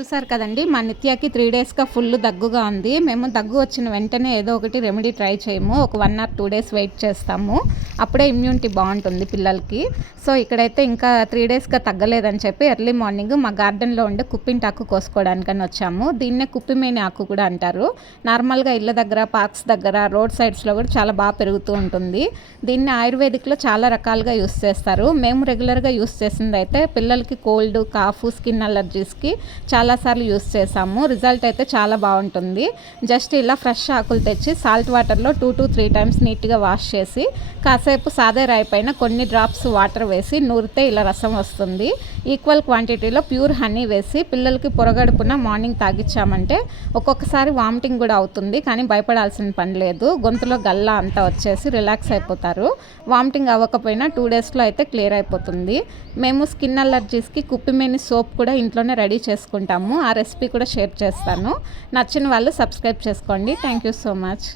చూసారు కదండి, మా నిత్యకి 3 డేస్గా ఫుల్ దగ్గుగా ఉంది. మేము దగ్గు వచ్చిన వెంటనే ఏదో ఒకటి రెమెడీ ట్రై చేయము. ఒక 1 or 2 డేస్ వెయిట్ చేస్తాము. అప్పుడే ఇమ్యూనిటీ బాగుంటుంది పిల్లలకి. సో ఇక్కడైతే ఇంకా 3 డేస్గా తగ్గలేదని చెప్పి ఎర్లీ మార్నింగ్ మా గార్డెన్లో ఉండే కుప్పింటాకు కోసుకోవడానికని వచ్చాము. దీన్నే కుప్పిమేని ఆకు కూడా అంటారు. నార్మల్గా ఇళ్ళ దగ్గర, పార్క్స్ దగ్గర, రోడ్ సైడ్స్లో కూడా చాలా బాగా పెరుగుతూ ఉంటుంది. దీన్ని ఆయుర్వేదిక్లో చాలా రకాలుగా యూస్ చేస్తారు. మేము రెగ్యులర్గా యూస్ చేసింది అయితే పిల్లలకి కోల్డ్, కాఫ్, స్కిన్ అలర్జీస్కి చాలాసార్లు యూస్ చేసాము. రిజల్ట్ అయితే చాలా బాగుంటుంది. జస్ట్ ఇలా ఫ్రెష్ ఆకులు తెచ్చి సాల్ట్ వాటర్లో 2 to 3 times నీట్గా వాష్ చేసి కాసేపు సాదే రాయి పైన కొన్ని డ్రాప్స్ వాటర్ వేసి నూరితే ఇలా రసం వస్తుంది. ఈక్వల్ క్వాంటిటీలో ప్యూర్ హనీ వేసి పిల్లలకి పొరగడుపున మార్నింగ్ తాగిచ్చామంటే ఒక్కొక్కసారి వామిటింగ్ కూడా అవుతుంది, కానీ భయపడాల్సిన పని లేదు. గొంతులో గల్లా అంతా వచ్చేసి రిలాక్స్ అయిపోతారు. వామిటింగ్ అవ్వకపోయినా 2 డేస్లో అయితే క్లియర్ అయిపోతుంది. మేము స్కిన్ అలర్జీస్కి కుప్పిమేని సోప్ కూడా ఇంట్లోనే రెడీ చేసుకుంటాము. ఆ రెసిపీ కూడా షేర్ చేస్తాను. నచ్చిన వాళ్ళు సబ్స్క్రైబ్ చేసుకోండి. Thank you so much.